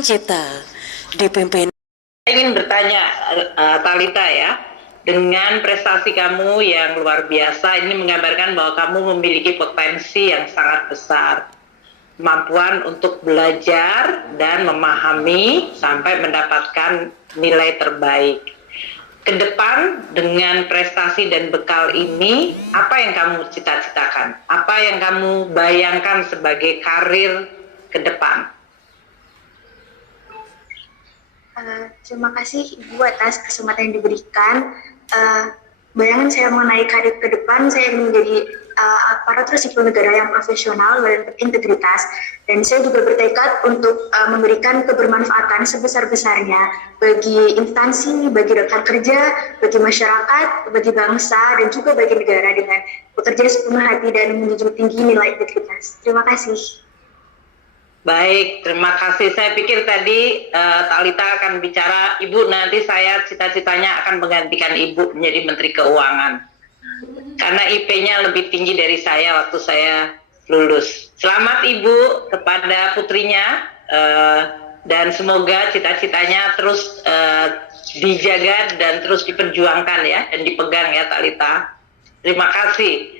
Cipta dipimpin. Saya ingin bertanya, Talita ya, dengan prestasi kamu yang luar biasa, ini menggambarkan bahwa kamu memiliki potensi yang sangat besar, kemampuan untuk belajar dan memahami sampai mendapatkan nilai terbaik. Ke depan dengan prestasi dan bekal ini, apa yang kamu cita-citakan? Apa yang kamu bayangkan sebagai karir ke depan? Terima kasih Ibu atas kesempatan yang diberikan. Bayangan saya mengenai karir ke depan, saya ingin menjadi aparatur sipil negara yang profesional dan berintegritas. Dan saya juga bertekad untuk memberikan kebermanfaatan sebesar-besarnya bagi instansi, bagi rekan kerja, bagi masyarakat, bagi bangsa, dan juga bagi negara dengan bekerja sepenuh hati dan menjunjung tinggi nilai integritas. Terima kasih. Baik, terima kasih. Saya pikir tadi Talita akan bicara, Ibu nanti saya cita-citanya akan menggantikan Ibu menjadi Menteri Keuangan. Karena IP-nya lebih tinggi dari saya waktu saya lulus. Selamat Ibu kepada putrinya dan semoga cita-citanya terus dijaga dan terus diperjuangkan ya dan dipegang ya Talita. Terima kasih.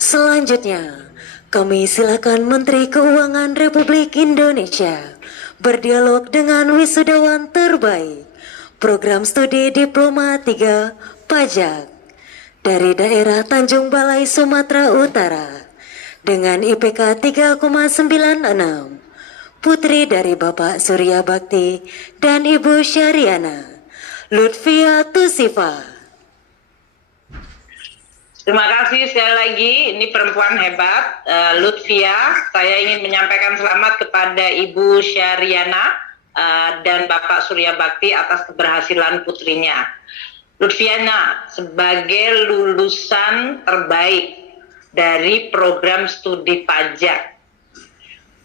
Selanjutnya, kami silakan Menteri Keuangan Republik Indonesia berdialog dengan wisudawan terbaik Program Studi Diploma 3 Pajak dari daerah Tanjung Balai, Sumatera Utara dengan IPK 3,96, putri dari Bapak Surya Bakti dan Ibu Syariana Lutfia Tusifa. Terima kasih sekali lagi, ini perempuan hebat, Lutfia. Saya ingin menyampaikan selamat kepada Ibu Syariana dan Bapak Surya Bakti atas keberhasilan putrinya. Lutfiana sebagai lulusan terbaik dari program studi pajak.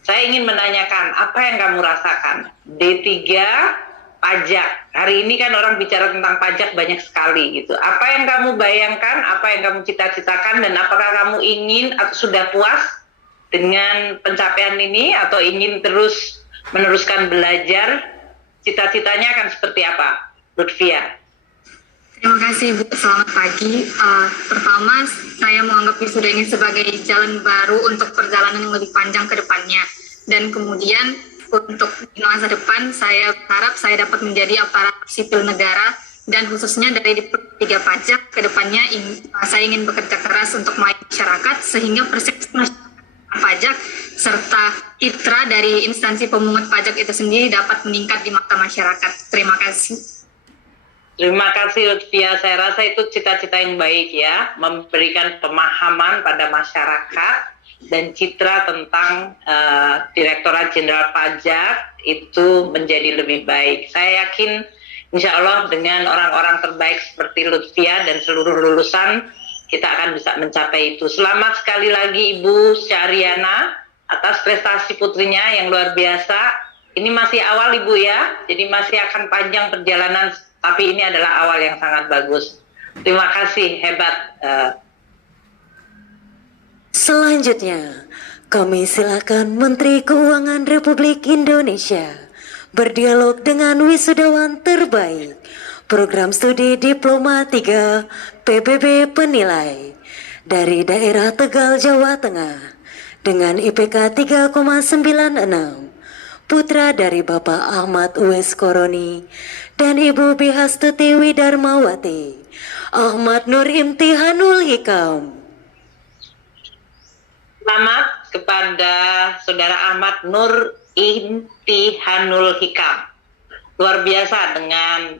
Saya ingin menanyakan, apa yang kamu rasakan? D3 pajak. Hari ini kan orang bicara tentang pajak banyak sekali gitu. Apa yang kamu bayangkan, apa yang kamu cita-citakan, dan apakah kamu ingin atau sudah puas dengan pencapaian ini atau ingin terus meneruskan belajar? Cita-citanya akan seperti apa, Lutfia? Terima kasih Bu, selamat pagi. Pertama, saya menganggap wisuda ini sebagai jalan baru untuk perjalanan yang lebih panjang ke depannya. Dan kemudian untuk di masa depan, saya harap saya dapat menjadi aparatur sipil negara dan khususnya dari tiga pajak ke depannya saya ingin bekerja keras untuk melayani masyarakat sehingga persepsi masyarakat pajak serta citra dari instansi pemungut pajak itu sendiri dapat meningkat di mata masyarakat. Terima kasih. Terima kasih Lutfia, saya rasa itu cita-cita yang baik ya, memberikan pemahaman pada masyarakat dan citra tentang Direktorat Jenderal Pajak itu menjadi lebih baik. Saya yakin insya Allah dengan orang-orang terbaik seperti Lutfia dan seluruh lulusan kita akan bisa mencapai itu. Selamat sekali lagi Ibu Syariana atas prestasi putrinya yang luar biasa. Ini masih awal Ibu ya, jadi masih akan panjang perjalanan, tapi ini adalah awal yang sangat bagus. Terima kasih, hebat. Selanjutnya, kami silakan Menteri Keuangan Republik Indonesia berdialog dengan wisudawan terbaik Program Studi Diploma 3 PBB Penilai dari daerah Tegal, Jawa Tengah dengan IPK 3,96, putra dari Bapak Ahmad Uwais Koroni dan Ibu Bihastuti Widarmawati, Ahmad Nur Imtihanul Hikam. Selamat kepada Saudara Ahmad Nur Imtihanul Hikam. Luar biasa dengan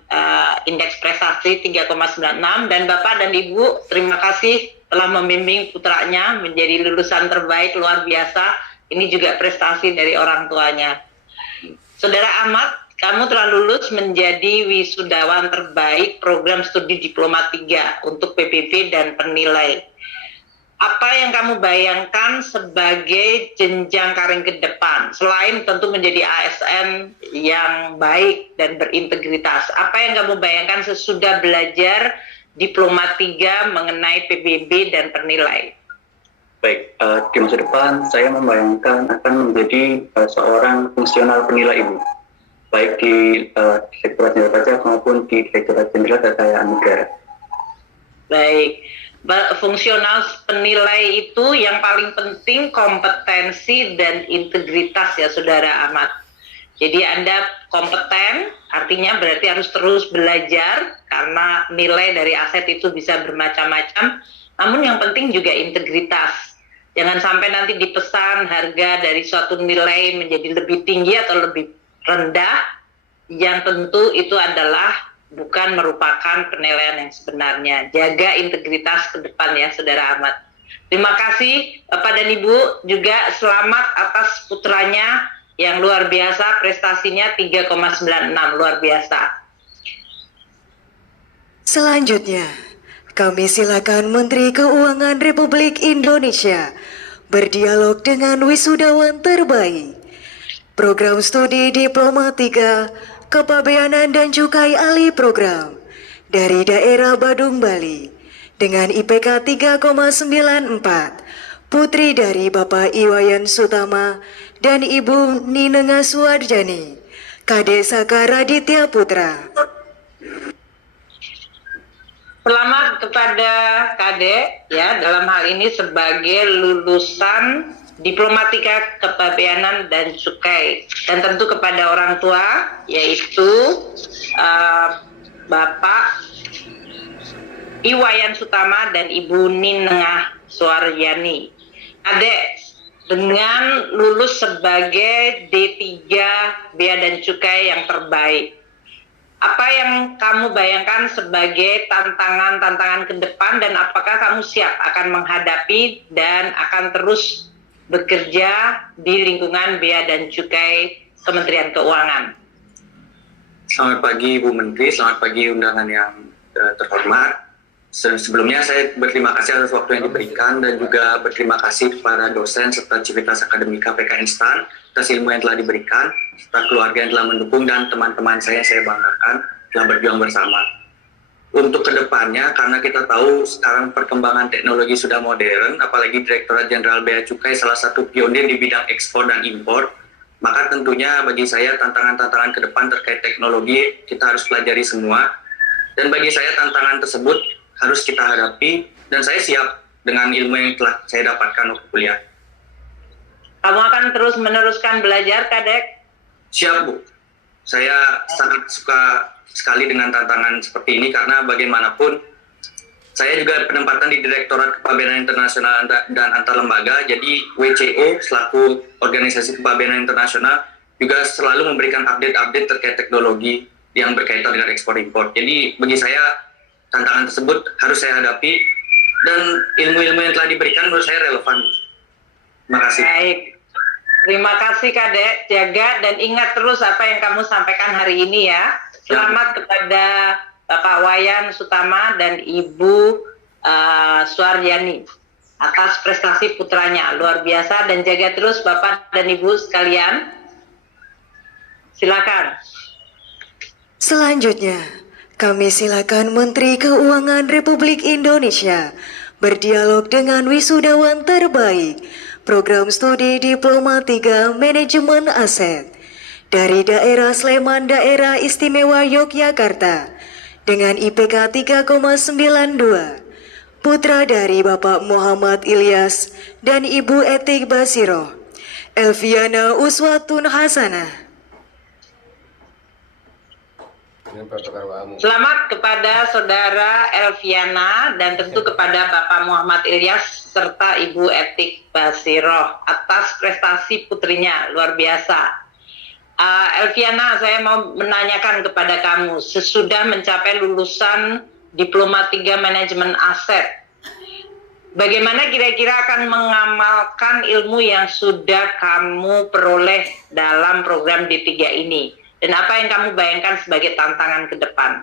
indeks prestasi 3,96 dan Bapak dan Ibu terima kasih telah membimbing putranya menjadi lulusan terbaik, luar biasa. Ini juga prestasi dari orang tuanya. Saudara Ahmad, kamu telah lulus menjadi wisudawan terbaik program studi Diploma 3 untuk PBB dan penilai. Apa yang kamu bayangkan sebagai jenjang karir ke depan, selain tentu menjadi ASN yang baik dan berintegritas? Apa yang kamu bayangkan sesudah belajar Diploma 3 mengenai PBB dan penilai? Baik, di masa depan saya membayangkan akan menjadi seorang fungsional penilai ilmu, baik di Direktorat Jenderal Pajak maupun di Direktorat Jenderal Kekayaan Negara. Baik, fungsional penilai itu yang paling penting kompetensi dan integritas ya Saudara Ahmad. Jadi Anda kompeten, artinya berarti harus terus belajar karena nilai dari aset itu bisa bermacam-macam. Namun yang penting juga integritas. Jangan sampai nanti dipesan harga dari suatu nilai menjadi lebih tinggi atau lebih rendah. Yang tentu itu adalah bukan merupakan penilaian yang sebenarnya. Jaga integritas ke depan ya Saudara Ahmad. Terima kasih Bapak dan Ibu, juga selamat atas putranya yang luar biasa, prestasinya 3,96, luar biasa. Selanjutnya, kami silakan Menteri Keuangan Republik Indonesia berdialog dengan wisudawan terbaik Program Studi Diploma 3 Kepabeanan dan Cukai Ahli Program dari daerah Badung, Bali dengan IPK 3,94, putri dari Bapak Iwayan Sutama dan Ibu Ninenga Suwarjani, Kade Saka Raditya Putra. Selamat kepada Kade ya, dalam hal ini sebagai lulusan Diplomatika Kepabeanan dan Cukai, dan tentu kepada orang tua yaitu Bapak Iwayan Sutama dan Ibu Ninengah Suwaryani. Adek dengan lulus sebagai D3 Bea dan Cukai yang terbaik. Apa yang kamu bayangkan sebagai tantangan-tantangan ke depan, dan apakah kamu siap akan menghadapi dan akan terus bekerja di lingkungan Bea dan Cukai Kementerian Keuangan? Selamat pagi Ibu Menteri, selamat pagi undangan yang terhormat. Sebelumnya saya berterima kasih atas waktu yang diberikan dan juga berterima kasih kepada dosen serta Civitas Akademika PKN STAN atas ilmu yang telah diberikan, serta keluarga yang telah mendukung, dan teman-teman saya banggakan telah berjuang bersama. Untuk kedepannya, karena kita tahu sekarang perkembangan teknologi sudah modern, apalagi Direktorat Jenderal Bea Cukai salah satu pionir di bidang ekspor dan impor, maka tentunya bagi saya tantangan-tantangan ke depan terkait teknologi kita harus pelajari semua, dan bagi saya tantangan tersebut harus kita hadapi, dan saya siap dengan ilmu yang telah saya dapatkan waktu kuliah. Kamu akan terus meneruskan belajar, Kadek? Siap, Bu. Saya sangat suka sekali dengan tantangan seperti ini, karena bagaimanapun saya juga penempatan di Direktorat Kepabeanan Internasional dan Antar Lembaga, jadi WCO selaku Organisasi Kepabeanan Internasional juga selalu memberikan update-update terkait teknologi yang berkaitan dengan ekspor-impor. Jadi bagi saya tantangan tersebut harus saya hadapi, dan ilmu-ilmu yang telah diberikan menurut saya relevan. Terima kasih. Baik. Terima kasih Kadek, jaga dan ingat terus apa yang kamu sampaikan hari ini ya. Selamat kepada Bapak Wayan Sutama dan Ibu Suwaryani atas prestasi putranya, luar biasa, dan jaga terus Bapak dan Ibu sekalian. Silakan. Selanjutnya, kami silakan Menteri Keuangan Republik Indonesia berdialog dengan wisudawan terbaik Program Studi Diploma 3 Manajemen Aset dari daerah Sleman, Daerah Istimewa Yogyakarta dengan IPK 3,92, putra dari Bapak Muhammad Ilyas dan Ibu Etik Basiro, Elviana Uswatun Hasanah. Selamat kepada Saudara Elviana dan tentu kepada Bapak Muhammad Ilyas serta Ibu Etik Basiro atas prestasi putrinya, luar biasa. Elviana, saya mau menanyakan kepada kamu, sesudah mencapai lulusan Diploma 3 Manajemen Aset, bagaimana kira-kira akan mengamalkan ilmu yang sudah kamu peroleh dalam program D3 ini? Dan apa yang kamu bayangkan sebagai tantangan ke depan?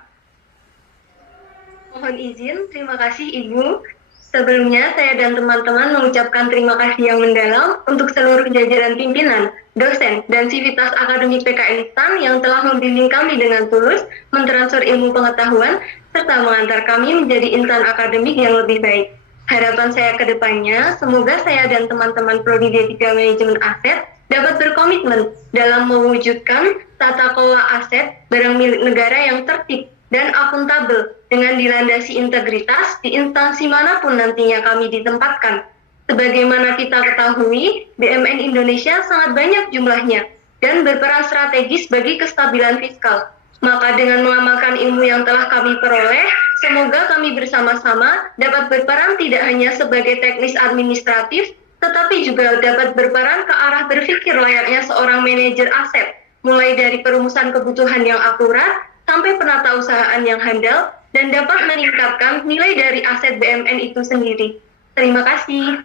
Mohon izin, terima kasih Ibu. Sebelumnya saya dan teman-teman mengucapkan terima kasih yang mendalam untuk seluruh jajaran pimpinan, dosen, dan Civitas Akademik PKN STAN yang telah membimbing kami dengan tulus, mentransfer ilmu pengetahuan, serta mengantar kami menjadi insan akademik yang lebih baik. Harapan saya ke depannya, semoga saya dan teman-teman Prodi D3 Manajemen Aset dapat berkomitmen dalam mewujudkan tata kelola aset barang milik negara yang tertib dan akuntabel dengan dilandasi integritas di instansi manapun nantinya kami ditempatkan. Sebagaimana kita ketahui, BUMN Indonesia sangat banyak jumlahnya dan berperan strategis bagi kestabilan fiskal. Maka dengan mengamalkan ilmu yang telah kami peroleh, semoga kami bersama-sama dapat berperan tidak hanya sebagai teknis administratif, tetapi juga dapat berperan ke arah berpikir layaknya seorang manajer aset, mulai dari perumusan kebutuhan yang akurat sampai penatausahaan yang handal, dan dapat meningkatkan nilai dari aset BUMN itu sendiri. Terima kasih.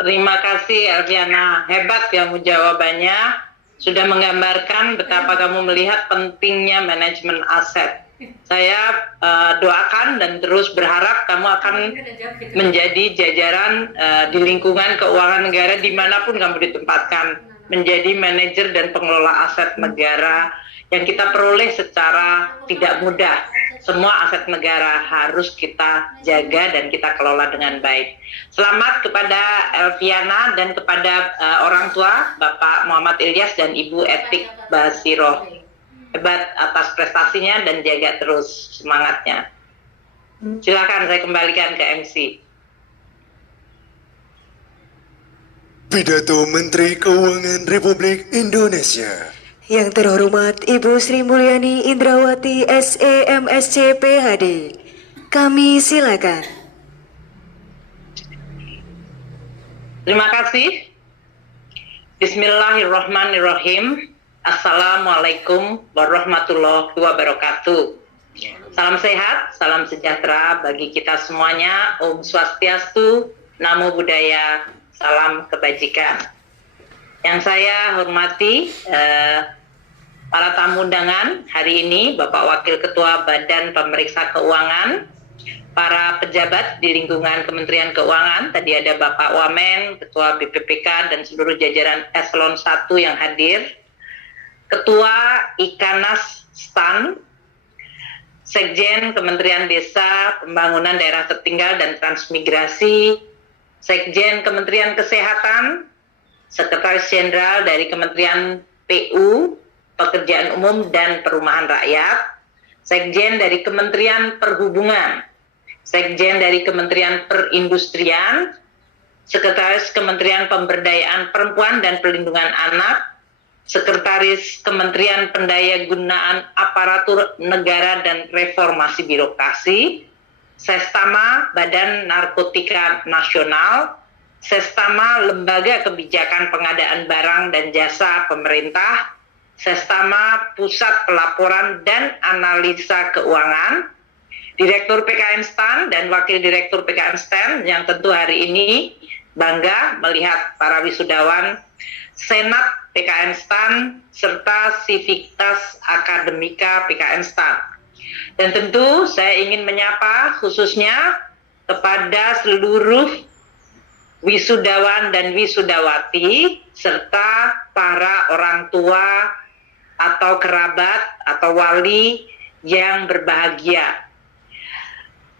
Terima kasih Elviana, hebat kamu jawabannya. Sudah menggambarkan betapa kamu melihat pentingnya manajemen aset. Saya doakan dan terus berharap kamu akan menjadi jajaran di lingkungan keuangan negara dimanapun kamu ditempatkan, menjadi manajer dan pengelola aset negara yang kita peroleh secara tidak mudah. Semua aset negara harus kita jaga dan kita kelola dengan baik. Selamat kepada Elviana dan kepada orang tua Bapak Muhammad Ilyas dan Ibu Etik Basiro. Hebat atas prestasinya dan jaga terus semangatnya. Silakan saya kembalikan ke MC. Pidato Menteri Keuangan Republik Indonesia. Yang terhormat Ibu Sri Mulyani Indrawati SEMSC PhD. Kami silakan. Terima kasih. Bismillahirrahmanirrahim. Assalamualaikum warahmatullahi wabarakatuh. Salam sehat, salam sejahtera bagi kita semuanya. Om Swastiastu, Namo Buddhaya, salam kebajikan. Yang saya hormati para tamu undangan hari ini, Bapak Wakil Ketua Badan Pemeriksa Keuangan, para pejabat di lingkungan Kementerian Keuangan, tadi ada Bapak Wamen, Ketua BPPK dan seluruh jajaran Eselon 1 yang hadir, Ketua Ikanas STAN, Sekjen Kementerian Desa, Pembangunan Daerah Tertinggal dan Transmigrasi, Sekjen Kementerian Kesehatan, Sekretaris Jenderal dari Kementerian PU, Pekerjaan Umum dan Perumahan Rakyat, Sekjen dari Kementerian Perhubungan, Sekjen dari Kementerian Perindustrian, Sekretaris Kementerian Pemberdayaan Perempuan dan Perlindungan Anak, Sekretaris Kementerian Pendayagunaan Aparatur Negara dan Reformasi Birokrasi, Sestama Badan Narkotika Nasional, Sestama Lembaga Kebijakan Pengadaan Barang dan Jasa Pemerintah, Sestama Pusat Pelaporan dan Analisa Keuangan, Direktur PKN STAN dan Wakil Direktur PKN STAN yang tentu hari ini bangga melihat para wisudawan Senat PKN STAN serta Sivitas Akademika PKN STAN. Dan tentu saya ingin menyapa khususnya kepada seluruh wisudawan dan wisudawati serta para orang tua atau kerabat atau wali yang berbahagia.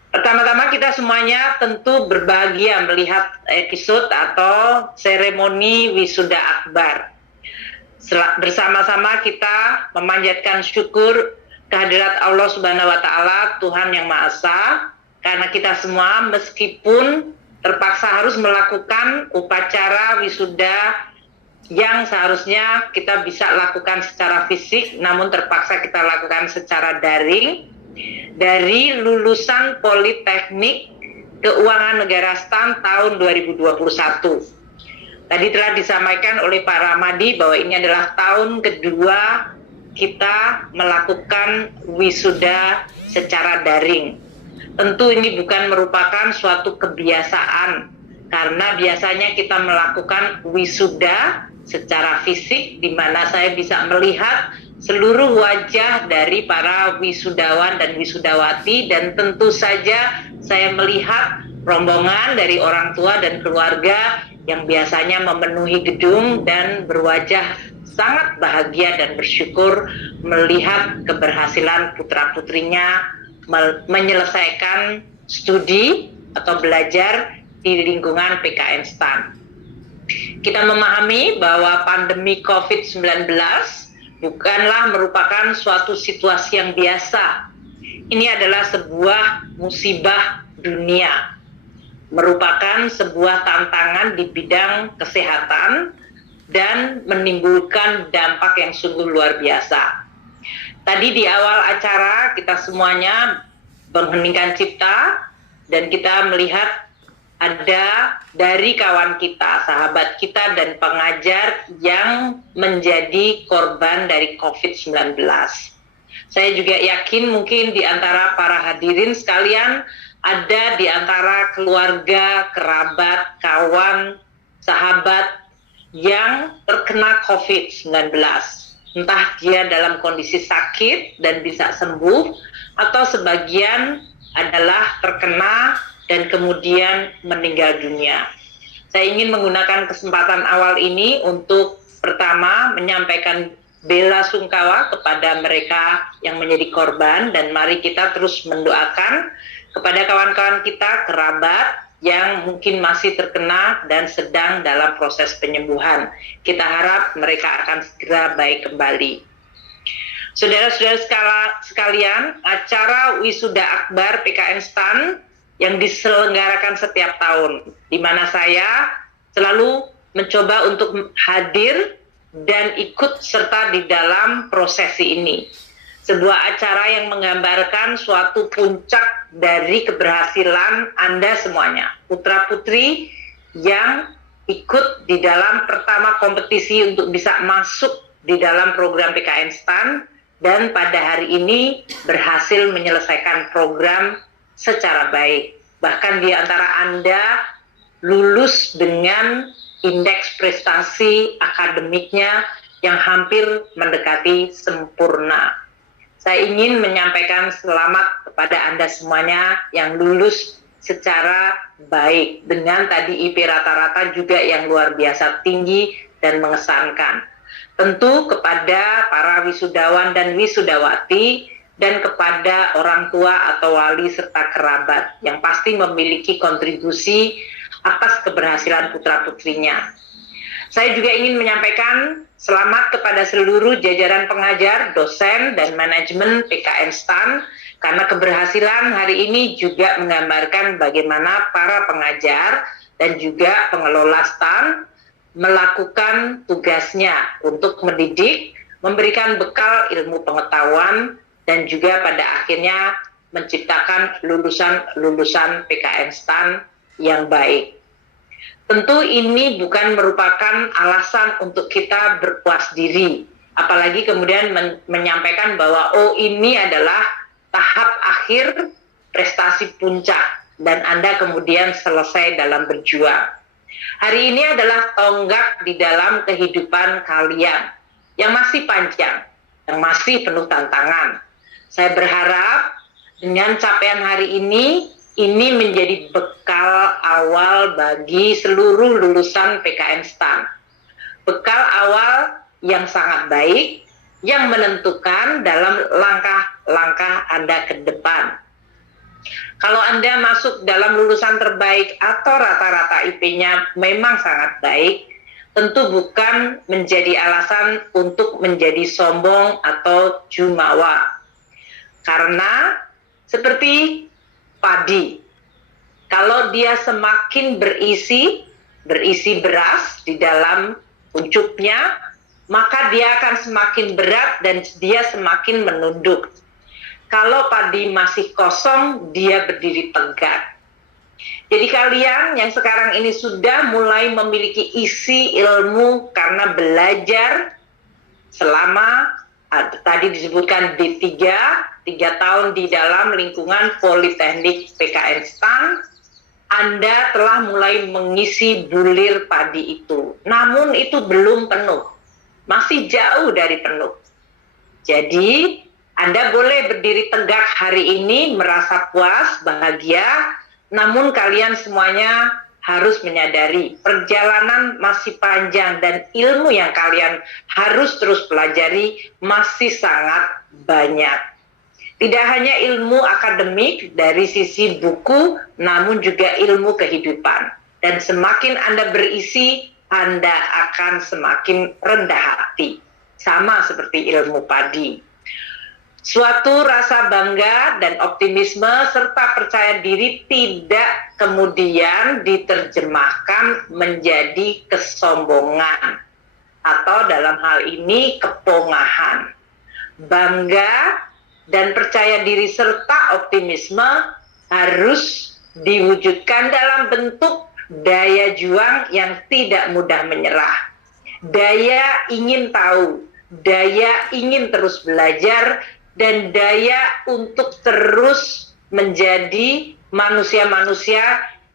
Pertama-tama kita semuanya tentu berbahagia melihat episode atau seremoni wisuda akbar. Bersama-sama kita memanjatkan syukur kehadirat Allah Subhanahu wa Ta'ala, Tuhan yang Maha Esa, karena kita semua meskipun terpaksa harus melakukan upacara wisuda yang seharusnya kita bisa lakukan secara fisik, namun terpaksa kita lakukan secara daring, dari lulusan Politeknik Keuangan Negara STAN tahun 2021. Tadi telah disampaikan oleh Pak Ramadi bahwa ini adalah tahun kedua kita melakukan wisuda secara daring. Tentu ini bukan merupakan suatu kebiasaan, karena biasanya kita melakukan wisuda secara fisik, di mana saya bisa melihat seluruh wajah dari para wisudawan dan wisudawati, dan tentu saja saya melihat rombongan dari orang tua dan keluarga yang biasanya memenuhi gedung dan berwajah sangat bahagia dan bersyukur melihat keberhasilan putra-putrinya menyelesaikan studi atau belajar di lingkungan PKN STAN. Kita memahami bahwa pandemi COVID-19 bukanlah merupakan suatu situasi yang biasa. Ini adalah sebuah musibah dunia, merupakan sebuah tantangan di bidang kesehatan dan menimbulkan dampak yang sungguh luar biasa. Tadi di awal acara kita semuanya mengheningkan cipta dan kita melihat ada dari kawan kita, sahabat kita dan pengajar yang menjadi korban dari COVID-19. Saya juga yakin mungkin di antara para hadirin sekalian ada di antara keluarga, kerabat, kawan, sahabat yang terkena COVID-19. Entah dia dalam kondisi sakit dan bisa sembuh, atau sebagian adalah terkena dan kemudian meninggal dunia. Saya ingin menggunakan kesempatan awal ini untuk pertama menyampaikan bela sungkawa kepada mereka yang menjadi korban, dan mari kita terus mendoakan kepada kawan-kawan kita, kerabat yang mungkin masih terkena dan sedang dalam proses penyembuhan. Kita harap mereka akan segera baik kembali. Saudara-saudara sekalian, acara Wisuda Akbar PKN STAN yang diselenggarakan setiap tahun, di mana saya selalu mencoba untuk hadir dan ikut serta di dalam prosesi ini. Sebuah acara yang menggambarkan suatu puncak dari keberhasilan Anda semuanya, putra-putri yang ikut di dalam pertama kompetisi untuk bisa masuk di dalam program PKN STAN, dan pada hari ini berhasil menyelesaikan program secara baik. Bahkan di antara Anda lulus dengan indeks prestasi akademiknya yang hampir mendekati sempurna. Saya ingin menyampaikan selamat kepada Anda semuanya yang lulus secara baik, dengan tadi IP rata-rata juga yang luar biasa tinggi dan mengesankan. Tentu kepada para wisudawan dan wisudawati, dan kepada orang tua atau wali serta kerabat yang pasti memiliki kontribusi atas keberhasilan putra-putrinya. Saya juga ingin menyampaikan selamat kepada seluruh jajaran pengajar, dosen, dan manajemen PKN STAN, karena keberhasilan hari ini juga menggambarkan bagaimana para pengajar dan juga pengelola STAN melakukan tugasnya untuk mendidik, memberikan bekal ilmu pengetahuan, dan juga pada akhirnya menciptakan lulusan-lulusan PKN STAN yang baik. Tentu ini bukan merupakan alasan untuk kita berpuas diri, apalagi kemudian menyampaikan bahwa ini adalah tahap akhir prestasi puncak dan Anda kemudian selesai dalam berjuang. Hari ini adalah tonggak di dalam kehidupan kalian yang masih panjang, yang masih penuh tantangan. Saya berharap dengan capaian hari ini menjadi bekal awal bagi seluruh lulusan PKN STAN. Bekal awal yang sangat baik, yang menentukan dalam langkah-langkah Anda ke depan. Kalau Anda masuk dalam lulusan terbaik atau rata-rata IP-nya memang sangat baik, tentu bukan menjadi alasan untuk menjadi sombong atau jumawa. Karena seperti padi, kalau dia semakin berisi beras di dalam pucuknya, maka dia akan semakin berat dan dia semakin menunduk. Kalau padi masih kosong, dia berdiri tegak. Jadi kalian yang sekarang ini sudah mulai memiliki isi ilmu karena belajar selama tadi disebutkan D3, 3 tahun di dalam lingkungan Politeknik PKN STAN, Anda telah mulai mengisi bulir padi itu. Namun itu belum penuh, masih jauh dari penuh. Jadi Anda boleh berdiri tegak hari ini, merasa puas, bahagia, namun kalian semuanya harus menyadari perjalanan masih panjang dan ilmu yang kalian harus terus pelajari masih sangat banyak. Tidak hanya ilmu akademik dari sisi buku, namun juga ilmu kehidupan. Dan semakin Anda berisi, Anda akan semakin rendah hati. Sama seperti ilmu padi. Suatu rasa bangga dan optimisme serta percaya diri tidak kemudian diterjemahkan menjadi kesombongan atau dalam hal ini kepongahan. Bangga dan percaya diri serta optimisme harus diwujudkan dalam bentuk daya juang yang tidak mudah menyerah. Daya ingin tahu, daya ingin terus belajar, dan daya untuk terus menjadi manusia-manusia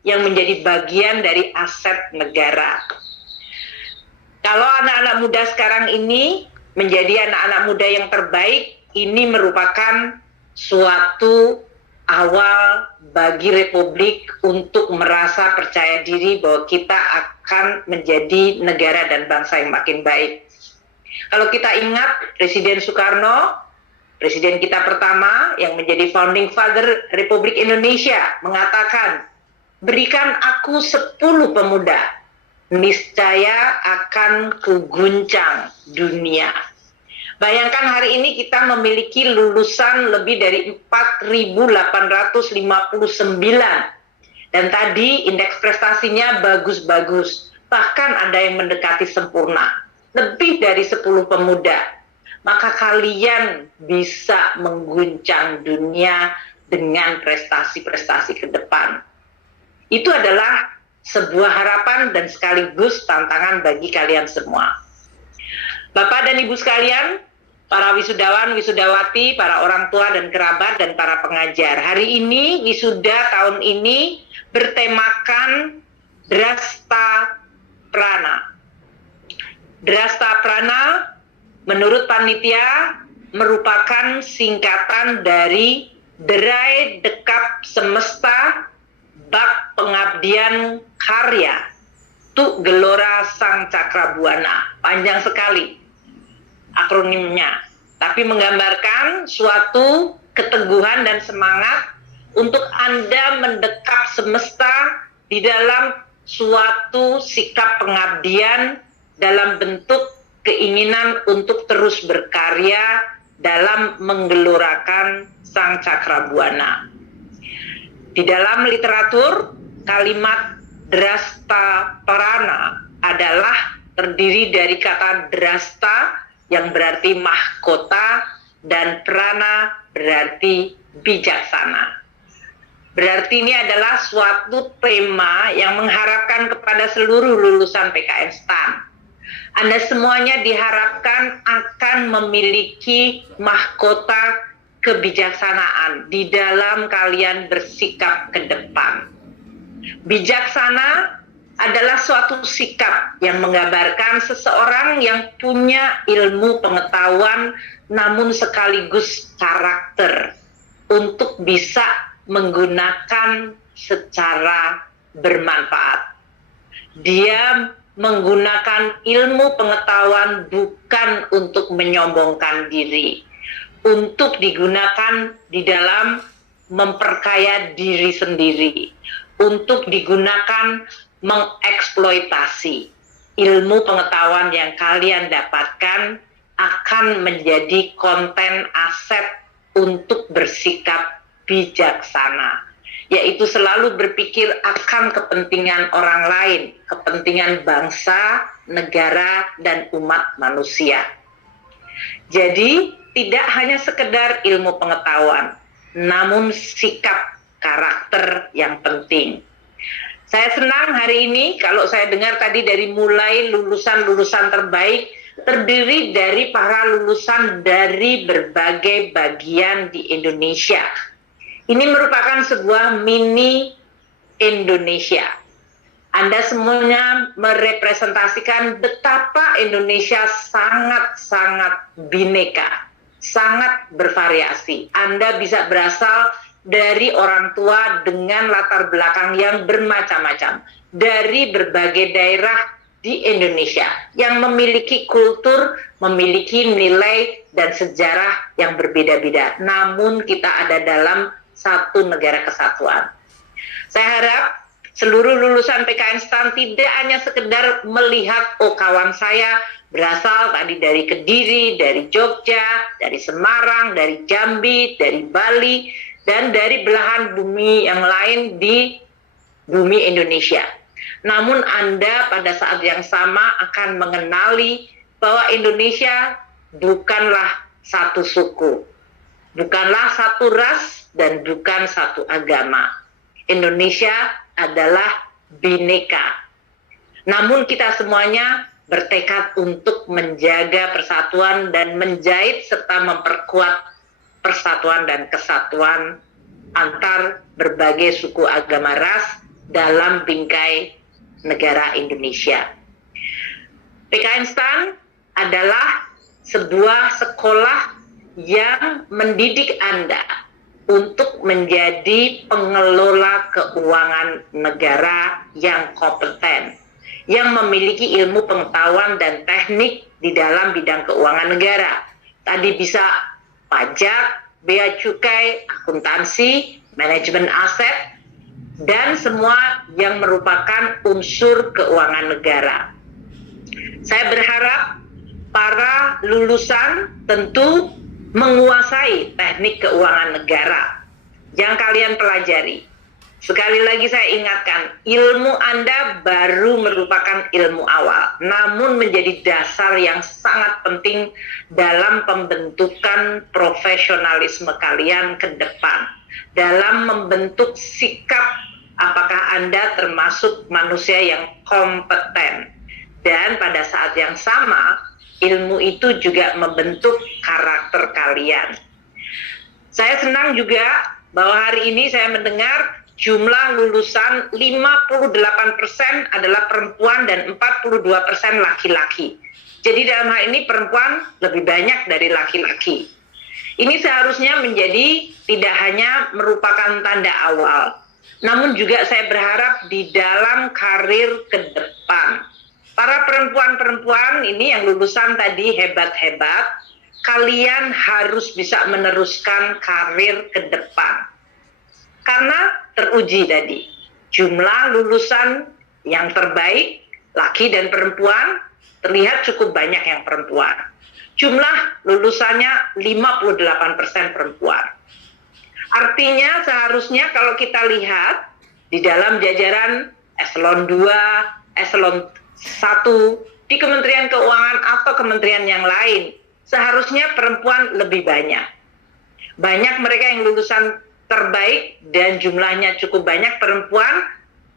yang menjadi bagian dari aset negara. Kalau anak-anak muda sekarang ini menjadi anak-anak muda yang terbaik, ini merupakan suatu awal bagi Republik untuk merasa percaya diri bahwa kita akan menjadi negara dan bangsa yang makin baik. Kalau kita ingat Presiden Soekarno, Presiden kita pertama yang menjadi founding father Republik Indonesia mengatakan, berikan aku 10 pemuda, niscaya akan kuguncang dunia. Bayangkan hari ini kita memiliki lulusan lebih dari 4.859. Dan tadi indeks prestasinya bagus-bagus. Bahkan ada yang mendekati sempurna. Lebih dari 10 pemuda. Maka kalian bisa mengguncang dunia dengan prestasi-prestasi ke depan. Itu adalah sebuah harapan dan sekaligus tantangan bagi kalian semua. Bapak dan Ibu sekalian, para wisudawan, wisudawati, para orang tua dan kerabat, dan para pengajar. Hari ini, wisuda tahun ini bertemakan Drasta Prana. Drasta Prana menurut panitia merupakan singkatan dari Derai Dekap Semesta Bak Pengabdian Karya Tuk Gelora Sang Cakrabuana. Panjang sekali akronimnya, tapi menggambarkan suatu keteguhan dan semangat untuk Anda mendekap semesta di dalam suatu sikap pengabdian dalam bentuk keinginan untuk terus berkarya dalam menggelorakan Sang Cakrabuana. Di dalam literatur, kalimat Drasta Prana adalah terdiri dari kata drasta yang berarti mahkota dan prana berarti bijaksana. Berarti ini adalah suatu tema yang mengharapkan kepada seluruh lulusan PKN STAN. Anda semuanya diharapkan akan memiliki mahkota kebijaksanaan di dalam kalian bersikap ke depan. Bijaksana adalah suatu sikap yang menggambarkan seseorang yang punya ilmu pengetahuan namun sekaligus karakter untuk bisa menggunakan secara bermanfaat. Dia menggunakan ilmu pengetahuan bukan untuk menyombongkan diri, untuk digunakan di dalam memperkaya diri sendiri, untuk digunakan mengeksploitasi. Ilmu pengetahuan yang kalian dapatkan akan menjadi konten aset untuk bersikap bijaksana, yaitu selalu berpikir akan kepentingan orang lain, kepentingan bangsa, negara, dan umat manusia. Jadi, tidak hanya sekedar ilmu pengetahuan, namun sikap karakter yang penting. Saya senang hari ini kalau saya dengar tadi dari mulai lulusan-lulusan terbaik, terdiri dari para lulusan dari berbagai bagian di Indonesia. Ini merupakan sebuah mini Indonesia. Anda semuanya merepresentasikan betapa Indonesia sangat-sangat bineka, sangat bervariasi. Anda bisa berasal dari orang tua dengan latar belakang yang bermacam-macam, dari berbagai daerah di Indonesia yang memiliki kultur, memiliki nilai dan sejarah yang berbeda-beda. Namun kita ada dalam satu negara kesatuan. Saya harap seluruh lulusan PKN STAN tidak hanya sekedar melihat, oh kawan saya berasal tadi dari Kediri, dari Jogja, dari Semarang, dari Jambi, dari Bali, dan dari belahan bumi yang lain di bumi Indonesia. Namun Anda pada saat yang sama akan mengenali bahwa Indonesia bukanlah satu suku, bukanlah satu ras, dan bukan satu agama. Indonesia adalah bineka. Namun kita semuanya bertekad untuk menjaga persatuan dan menjahit serta memperkuat persatuan dan kesatuan antar berbagai suku, agama, ras dalam bingkai negara Indonesia. PKN STAN adalah sebuah sekolah yang mendidik Anda untuk menjadi pengelola keuangan negara yang kompeten, yang memiliki ilmu pengetahuan dan teknik di dalam bidang keuangan negara. Tadi bisa pajak, bea cukai, akuntansi, manajemen aset, dan semua yang merupakan unsur keuangan negara. Saya berharap para lulusan tentu menguasai teknik keuangan negara yang kalian pelajari. Sekali lagi saya ingatkan, ilmu Anda baru merupakan ilmu awal, namun menjadi dasar yang sangat penting dalam pembentukan profesionalisme kalian ke depan, dalam membentuk sikap apakah Anda termasuk manusia yang kompeten. Dan pada saat yang sama, ilmu itu juga membentuk karakter kalian. Saya senang juga bahwa hari ini saya mendengar jumlah lulusan 58% adalah perempuan dan 42% laki-laki. Jadi dalam hal ini perempuan lebih banyak dari laki-laki. Ini seharusnya menjadi tidak hanya merupakan tanda awal, namun juga saya berharap di dalam karir ke depan. Para perempuan-perempuan ini yang lulusan tadi hebat-hebat, kalian harus bisa meneruskan karir ke depan. Karena teruji tadi, jumlah lulusan yang terbaik, laki dan perempuan, terlihat cukup banyak yang perempuan. Jumlah lulusannya 58% perempuan. Artinya seharusnya kalau kita lihat di dalam jajaran eselon 2, eselon 1, di Kementerian Keuangan atau kementerian yang lain, seharusnya perempuan lebih banyak. Banyak mereka yang lulusan terbaik dan jumlahnya cukup banyak perempuan,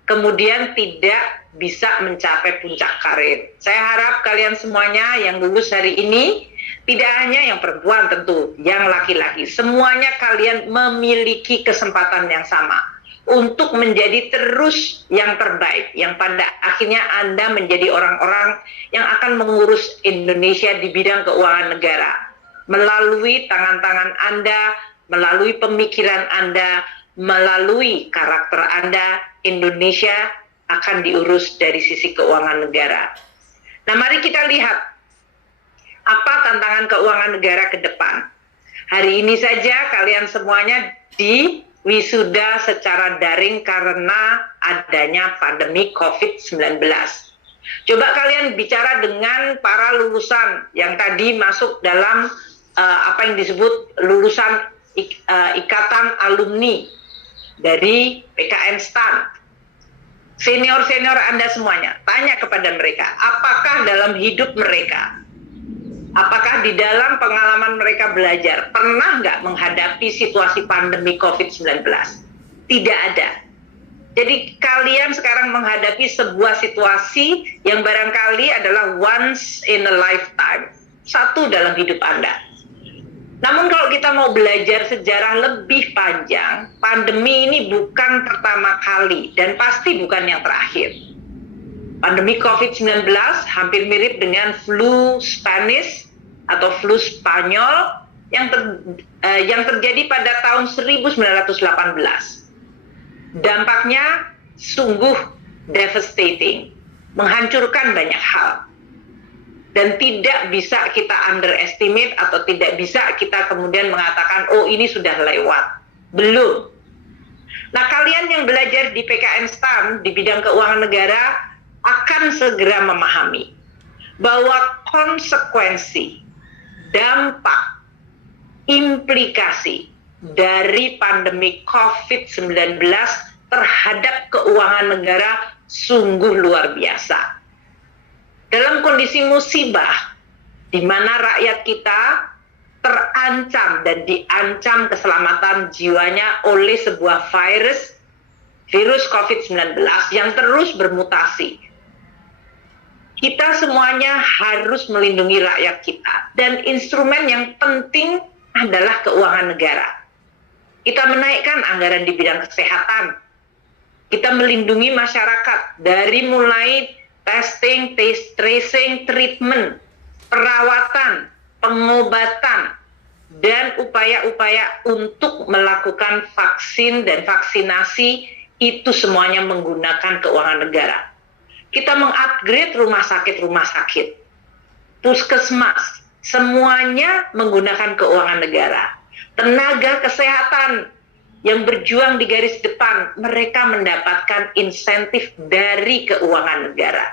kemudian tidak bisa mencapai puncak karir. Saya harap kalian semuanya yang lulus hari ini, tidak hanya yang perempuan tentu, yang laki-laki, semuanya kalian memiliki kesempatan yang sama untuk menjadi terus yang terbaik, yang pada akhirnya Anda menjadi orang-orang yang akan mengurus Indonesia di bidang keuangan negara. Melalui tangan-tangan Anda, melalui pemikiran Anda, melalui karakter Anda, Indonesia akan diurus dari sisi keuangan negara. Nah, mari kita lihat apa tantangan keuangan negara ke depan. Hari ini saja kalian semuanya di wisuda secara daring karena adanya pandemi COVID-19. Coba kalian bicara dengan para lulusan yang tadi masuk dalam apa yang disebut lulusan ikatan alumni dari PKN STAN. Senior-senior Anda semuanya, tanya kepada mereka, apakah dalam hidup mereka, apakah di dalam pengalaman mereka belajar, pernah nggak menghadapi situasi pandemi COVID-19? Tidak ada. Jadi kalian sekarang menghadapi sebuah situasi yang barangkali adalah once in a lifetime. Satu dalam hidup Anda. Namun kalau kita mau belajar sejarah lebih panjang, pandemi ini bukan pertama kali dan pasti bukan yang terakhir. Pandemi COVID-19 hampir mirip dengan flu Spanish atau flu Spanyol yang terjadi pada tahun 1918. Dampaknya sungguh devastating. menghancurkan banyak hal. Dan tidak bisa kita underestimate atau tidak bisa kita kemudian mengatakan, oh ini sudah lewat. Belum. Nah, kalian yang belajar di PKN STAN di bidang keuangan negara akan segera memahami bahwa konsekuensi, dampak, implikasi dari pandemi COVID-19 terhadap keuangan negara sungguh luar biasa. Dalam kondisi musibah, di mana rakyat kita terancam dan diancam keselamatan jiwanya oleh sebuah virus COVID-19 yang terus bermutasi. Kita semuanya harus melindungi rakyat kita, dan instrumen yang penting adalah keuangan negara. Kita menaikkan anggaran di bidang kesehatan. Kita melindungi masyarakat dari mulai testing, tracing, treatment, perawatan, pengobatan, dan upaya-upaya untuk melakukan vaksin dan vaksinasi, itu semuanya menggunakan keuangan negara. Kita mengupgrade rumah sakit, puskesmas, semuanya menggunakan keuangan negara. Tenaga kesehatan yang berjuang di garis depan, mereka mendapatkan insentif dari keuangan negara.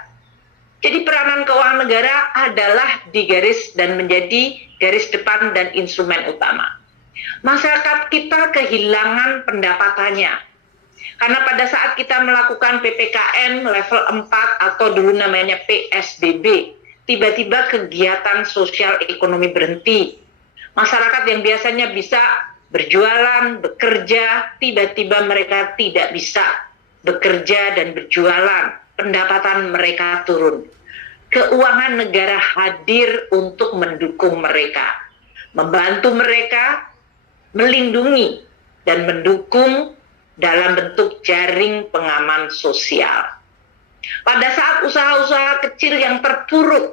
Jadi peranan keuangan negara adalah di garis dan menjadi garis depan dan instrumen utama. Masyarakat kita kehilangan pendapatannya. Karena pada saat kita melakukan PPKM level 4 atau dulu namanya PSBB, tiba-tiba kegiatan sosial ekonomi berhenti. Masyarakat yang biasanya bisa berjualan, bekerja, tiba-tiba mereka tidak bisa bekerja dan berjualan. Pendapatan mereka turun. Keuangan negara hadir untuk mendukung mereka, membantu mereka, melindungi dan mendukung dalam bentuk jaring pengaman sosial. Pada saat usaha-usaha kecil yang terpuruk,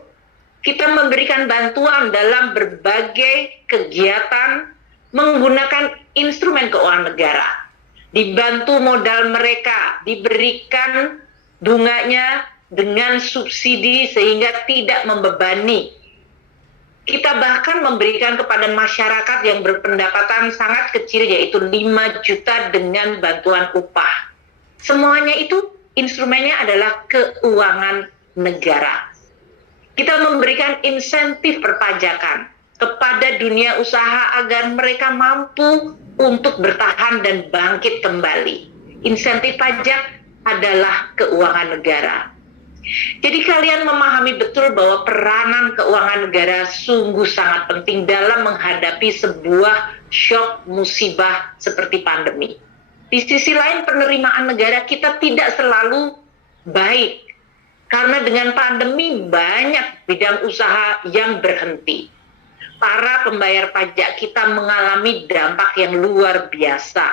kita memberikan bantuan dalam berbagai kegiatan menggunakan instrumen keuangan negara. Dibantu modal mereka, diberikan bunganya dengan subsidi sehingga tidak membebani. Kita bahkan memberikan kepada masyarakat yang berpendapatan sangat kecil, yaitu 5 juta dengan bantuan upah. Semuanya itu instrumennya adalah keuangan negara. Kita memberikan insentif perpajakan kepada dunia usaha agar mereka mampu untuk bertahan dan bangkit kembali. Insentif pajak adalah keuangan negara. Jadi kalian memahami betul bahwa peranan keuangan negara sungguh sangat penting dalam menghadapi sebuah shock musibah seperti pandemi. Di sisi lain, penerimaan negara kita tidak selalu baik. Karena dengan pandemi banyak bidang usaha yang berhenti. Para pembayar pajak kita mengalami dampak yang luar biasa.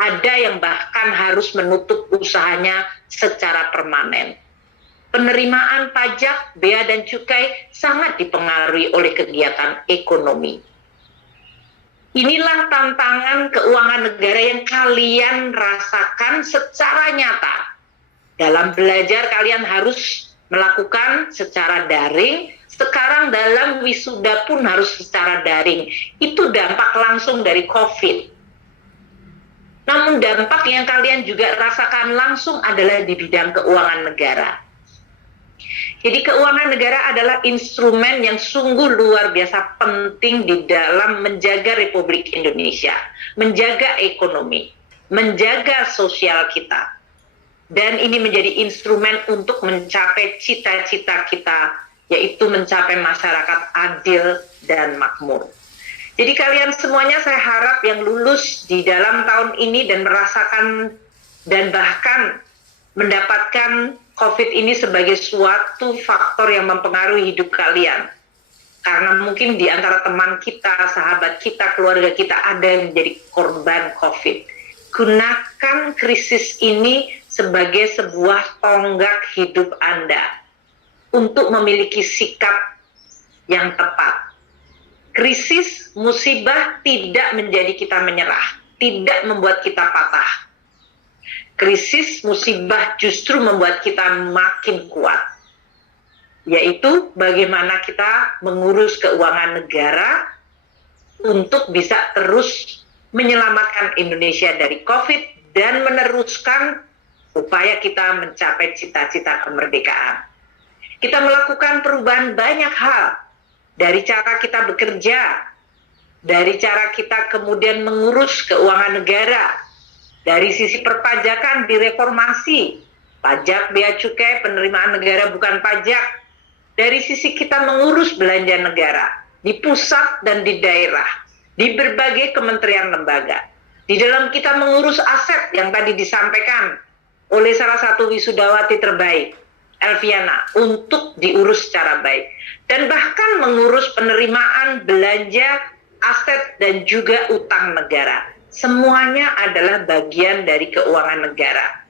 Ada yang bahkan harus menutup usahanya secara permanen. Penerimaan pajak, bea dan cukai sangat dipengaruhi oleh kegiatan ekonomi. Inilah tantangan keuangan negara yang kalian rasakan secara nyata. Dalam belajar kalian harus melakukan secara daring, sekarang dalam wisuda pun harus secara daring. Itu dampak langsung dari COVID. Namun dampak yang kalian juga rasakan langsung adalah di bidang keuangan negara. Jadi keuangan negara adalah instrumen yang sungguh luar biasa penting di dalam menjaga Republik Indonesia, menjaga ekonomi, menjaga sosial kita. Dan ini menjadi instrumen untuk mencapai cita-cita kita, yaitu mencapai masyarakat adil dan makmur. Jadi kalian semuanya saya harap yang lulus di dalam tahun ini dan merasakan dan bahkan mendapatkan COVID ini sebagai suatu faktor yang mempengaruhi hidup kalian. Karena mungkin di antara teman kita, sahabat kita, keluarga kita ada yang menjadi korban COVID. Gunakan krisis ini sebagai sebuah tonggak hidup Anda untuk memiliki sikap yang tepat. Krisis, musibah tidak menjadi kita menyerah, tidak membuat kita patah. krisis musibah justru membuat kita makin kuat, yaitu bagaimana kita mengurus keuangan negara untuk bisa terus menyelamatkan Indonesia dari COVID dan meneruskan upaya kita mencapai cita-cita kemerdekaan. Kita melakukan perubahan banyak hal, dari cara kita bekerja, dari cara kita kemudian mengurus keuangan negara, dari sisi perpajakan direformasi, pajak, bea cukai, penerimaan negara bukan pajak, dari sisi kita mengurus belanja negara di pusat dan di daerah, di berbagai kementerian lembaga, di dalam kita mengurus aset yang tadi disampaikan oleh salah satu wisudawati terbaik, Elviana, untuk diurus secara baik, dan bahkan mengurus penerimaan belanja aset dan juga utang negara. Semuanya adalah bagian dari keuangan negara.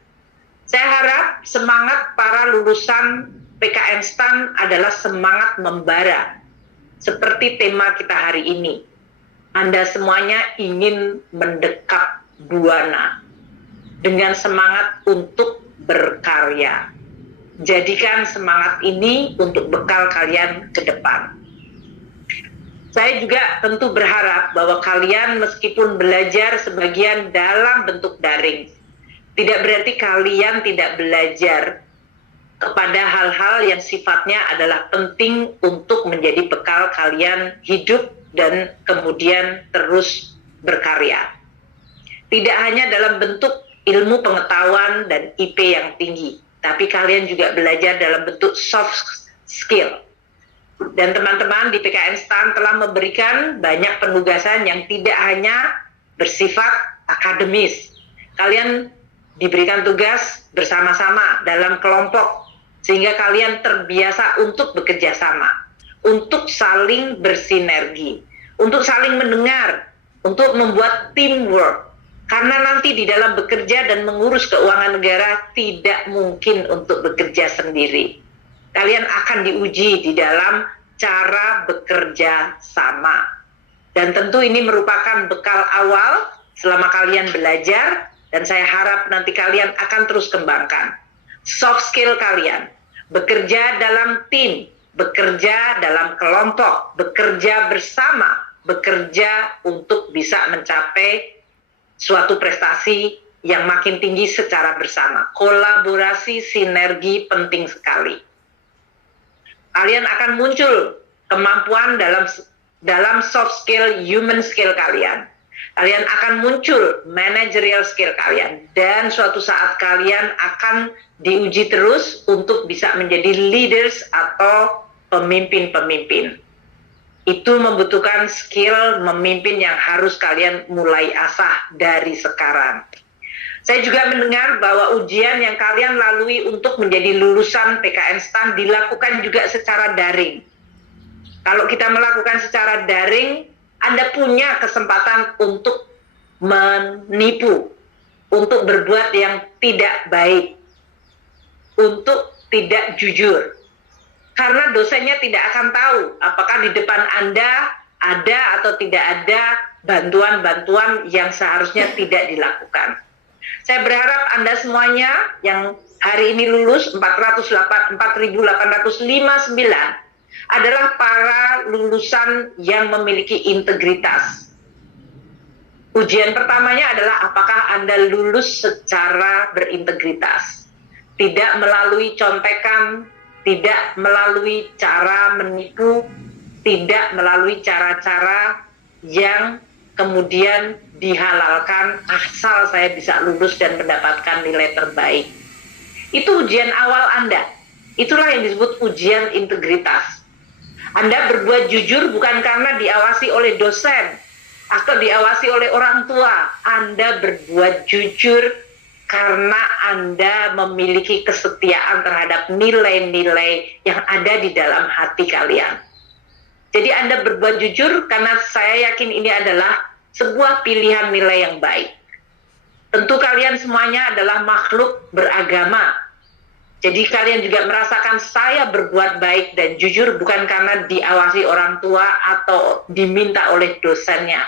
Saya harap semangat para lulusan PKN STAN adalah semangat membara, seperti tema kita hari ini. Anda semuanya ingin mendekap Buana dengan semangat untuk berkarya. Jadikan semangat ini untuk bekal kalian ke depan. Saya juga tentu berharap bahwa kalian meskipun belajar sebagian dalam bentuk daring, tidak berarti kalian tidak belajar kepada hal-hal yang sifatnya adalah penting untuk menjadi bekal kalian hidup dan kemudian terus berkarya. Tidak hanya dalam bentuk ilmu pengetahuan dan IP yang tinggi, tapi kalian juga belajar dalam bentuk soft skill. Dan teman-teman di PKN STAN telah memberikan banyak penugasan yang tidak hanya bersifat akademis. Kalian diberikan tugas bersama-sama dalam kelompok, sehingga kalian terbiasa untuk bekerja sama, untuk saling bersinergi, untuk saling mendengar, untuk membuat teamwork. Karena nanti di dalam bekerja dan mengurus keuangan negara tidak mungkin untuk bekerja sendiri. Kalian akan diuji di dalam cara bekerja sama. Dan tentu ini merupakan bekal awal selama kalian belajar, dan saya harap nanti kalian akan terus kembangkan soft skill kalian, bekerja dalam tim, bekerja dalam kelompok, bekerja bersama, bekerja untuk bisa mencapai suatu prestasi yang makin tinggi secara bersama. Kolaborasi, sinergi penting sekali. Kalian akan muncul kemampuan dalam soft skill, human skill kalian. Kalian akan muncul managerial skill kalian, dan suatu saat kalian akan diuji terus untuk bisa menjadi leaders atau pemimpin-pemimpin. Itu membutuhkan skill memimpin yang harus kalian mulai asah dari sekarang. Saya juga mendengar bahwa ujian yang kalian lalui untuk menjadi lulusan PKN STAN dilakukan juga secara daring. Kalau kita melakukan secara daring, Anda punya kesempatan untuk menipu, untuk berbuat yang tidak baik, untuk tidak jujur. Karena dosennya tidak akan tahu apakah di depan Anda ada atau tidak ada bantuan-bantuan yang seharusnya tidak dilakukan. Saya berharap Anda semuanya yang hari ini lulus 4.859 adalah para lulusan yang memiliki integritas. Ujian pertamanya adalah apakah Anda lulus secara berintegritas, tidak melalui contekan, tidak melalui cara menipu, tidak melalui cara-cara yang kemudian dihalalkan asal saya bisa lulus dan mendapatkan nilai terbaik. Itu ujian awal Anda. Itulah yang disebut ujian integritas. Anda berbuat jujur bukan karena diawasi oleh dosen atau diawasi oleh orang tua. Anda berbuat jujur karena Anda memiliki kesetiaan terhadap nilai-nilai yang ada di dalam hati kalian. Jadi Anda berbuat jujur karena saya yakin ini adalah sebuah pilihan nilai yang baik. Tentu kalian semuanya adalah makhluk beragama. Jadi kalian juga merasakan saya berbuat baik dan jujur bukan karena diawasi orang tua atau diminta oleh dosennya.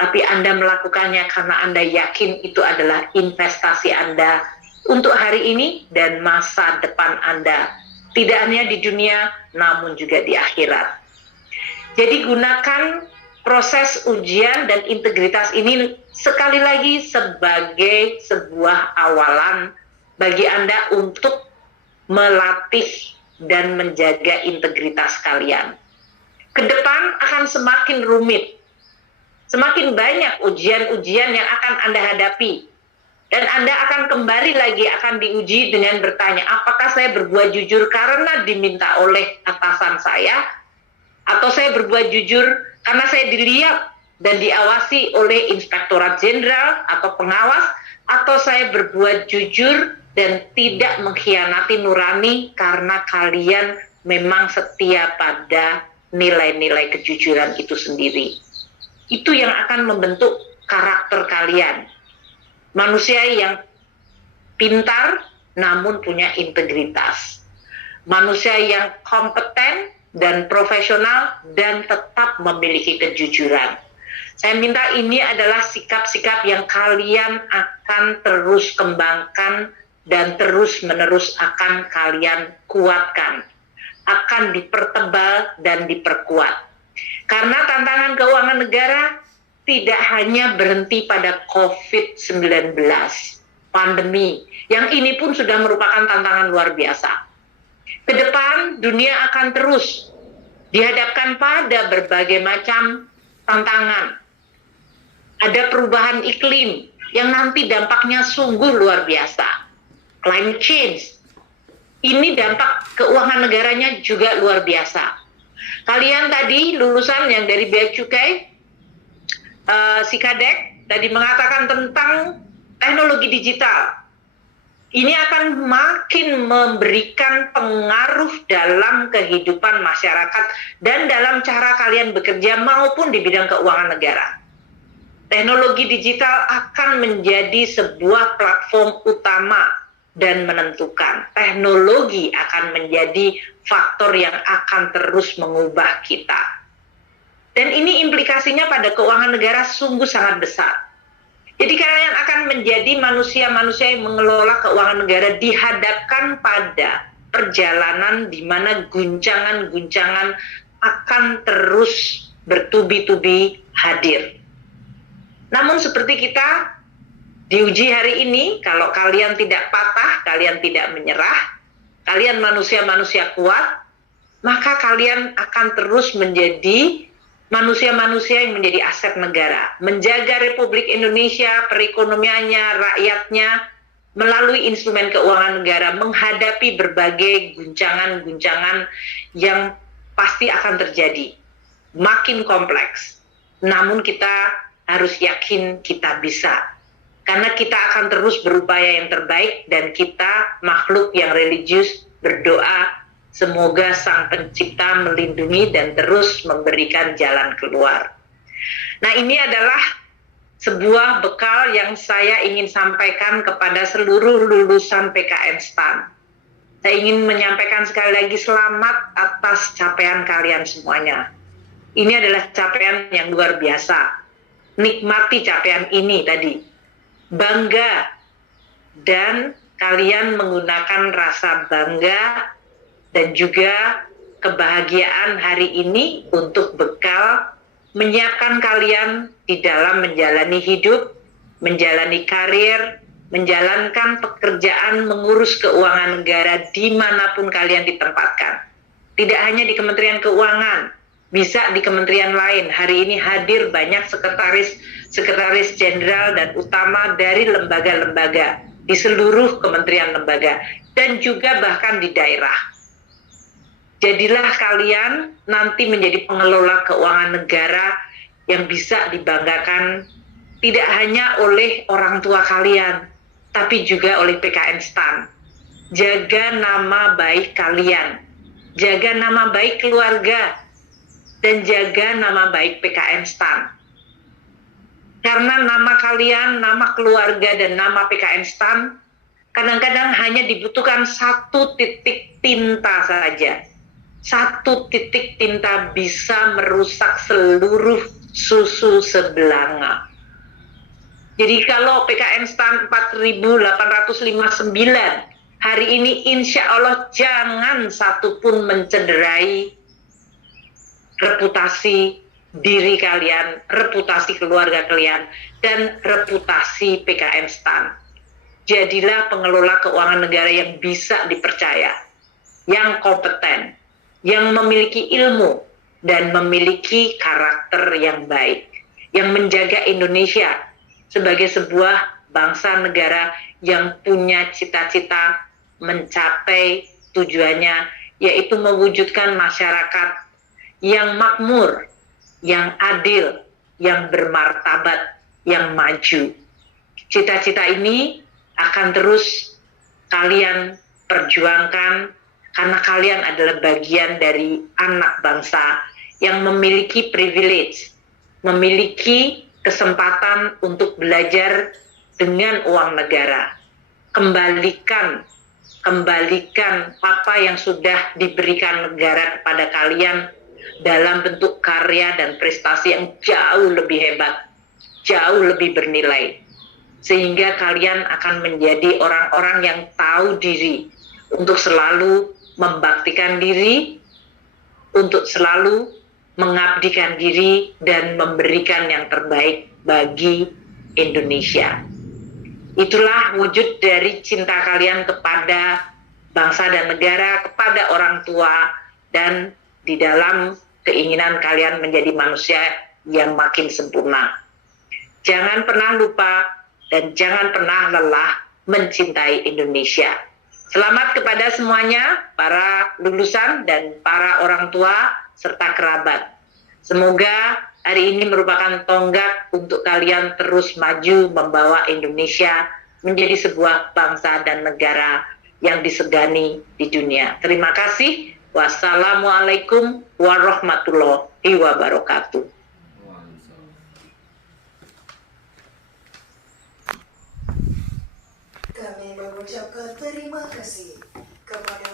tapi Anda melakukannya karena Anda yakin itu adalah investasi Anda untuk hari ini dan masa depan Anda, tidak hanya di dunia namun juga di akhirat. Jadi gunakan proses ujian dan integritas ini sekali lagi sebagai sebuah awalan bagi Anda untuk melatih dan menjaga integritas kalian. Ke depan akan semakin rumit, semakin banyak ujian-ujian yang akan Anda hadapi. Dan Anda akan kembali lagi akan diuji dengan bertanya, apakah saya berbuat jujur karena diminta oleh atasan saya, atau saya berbuat jujur karena saya dilihat dan diawasi oleh Inspektorat Jenderal atau pengawas, atau saya berbuat jujur dan tidak mengkhianati nurani karena kalian memang setia pada nilai-nilai kejujuran itu sendiri. Itu yang akan membentuk karakter kalian. Manusia yang pintar namun punya integritas. Manusia yang kompeten dan profesional dan tetap memiliki kejujuran. Saya minta ini adalah sikap-sikap yang kalian akan terus kembangkan dan terus-menerus akan kalian kuatkan. Akan dipertebal dan diperkuat. Karena tantangan keuangan negara tidak hanya berhenti pada COVID-19, pandemi, yang ini pun sudah merupakan tantangan luar biasa. Ke depan, dunia akan terus dihadapkan pada berbagai macam tantangan. Ada perubahan iklim yang nanti dampaknya sungguh luar biasa. Climate change, ini dampak keuangan negaranya juga luar biasa. Kalian tadi lulusan yang dari Bea Cukai, Sikadek tadi mengatakan tentang teknologi digital. Ini akan makin memberikan pengaruh dalam kehidupan masyarakat dan dalam cara kalian bekerja maupun di bidang keuangan negara. Teknologi digital akan menjadi sebuah platform utama dan menentukan. Teknologi akan menjadi faktor yang akan terus mengubah kita. Dan ini implikasinya pada keuangan negara sungguh sangat besar. Jadi kalian akan menjadi manusia-manusia yang mengelola keuangan negara dihadapkan pada perjalanan di mana guncangan-guncangan akan terus bertubi-tubi hadir. Namun seperti kita diuji hari ini, kalau kalian tidak patah, kalian tidak menyerah, kalian manusia-manusia kuat, maka kalian akan terus menjadi manusia-manusia yang menjadi aset negara, menjaga Republik Indonesia, perekonomiannya, rakyatnya, melalui instrumen keuangan negara, menghadapi berbagai guncangan-guncangan yang pasti akan terjadi, makin kompleks. Namun kita harus yakin kita bisa, karena kita akan terus berupaya yang terbaik, dan kita makhluk yang religius berdoa, semoga Sang Pencipta melindungi dan terus memberikan jalan keluar. Nah, ini adalah sebuah bekal yang saya ingin sampaikan kepada seluruh lulusan PKN STAN. Saya ingin menyampaikan sekali lagi selamat atas capaian kalian semuanya. Ini adalah capaian yang luar biasa. Nikmati capaian ini tadi. Bangga. Dan kalian menggunakan rasa bangga dan juga kebahagiaan hari ini untuk bekal menyiapkan kalian di dalam menjalani hidup, menjalani karir, menjalankan pekerjaan mengurus keuangan negara dimanapun kalian ditempatkan. Tidak hanya di Kementerian Keuangan, bisa di kementerian lain. Hari ini hadir banyak sekretaris jenderal dan utama dari lembaga-lembaga, di seluruh kementerian lembaga, dan juga bahkan di daerah. Jadilah kalian nanti menjadi pengelola keuangan negara yang bisa dibanggakan tidak hanya oleh orang tua kalian, tapi juga oleh PKN STAN. Jaga nama baik kalian, jaga nama baik keluarga, dan jaga nama baik PKN STAN. Karena nama kalian, nama keluarga, dan nama PKN STAN kadang-kadang hanya dibutuhkan satu titik tinta saja. Satu titik tinta bisa merusak seluruh susu sebelanga. Jadi kalau PKN STAN 4.859 hari ini insya Allah jangan satupun mencederai reputasi diri kalian, reputasi keluarga kalian, dan reputasi PKN STAN. Jadilah pengelola keuangan negara yang bisa dipercaya, yang kompeten, yang memiliki ilmu, dan memiliki karakter yang baik, yang menjaga Indonesia sebagai sebuah bangsa negara yang punya cita-cita mencapai tujuannya, yaitu mewujudkan masyarakat yang makmur, yang adil, yang bermartabat, yang maju. Cita-cita ini akan terus kalian perjuangkan karena kalian adalah bagian dari anak bangsa yang memiliki privilege, memiliki kesempatan untuk belajar dengan uang negara. Kembalikan apa yang sudah diberikan negara kepada kalian dalam bentuk karya dan prestasi yang jauh lebih hebat, jauh lebih bernilai. Sehingga kalian akan menjadi orang-orang yang tahu diri untuk selalu membaktikan diri, untuk selalu mengabdikan diri dan memberikan yang terbaik bagi Indonesia. Itulah wujud dari cinta kalian kepada bangsa dan negara, kepada orang tua, dan di dalam keinginan kalian menjadi manusia yang makin sempurna. Jangan pernah lupa dan jangan pernah lelah mencintai Indonesia. Selamat kepada semuanya, para lulusan dan para orang tua serta kerabat. Semoga hari ini merupakan tonggak untuk kalian terus maju membawa Indonesia menjadi sebuah bangsa dan negara yang disegani di dunia. Terima kasih. Wassalamualaikum warahmatullahi wabarakatuh. Kami mengucapkan terima kasih kepada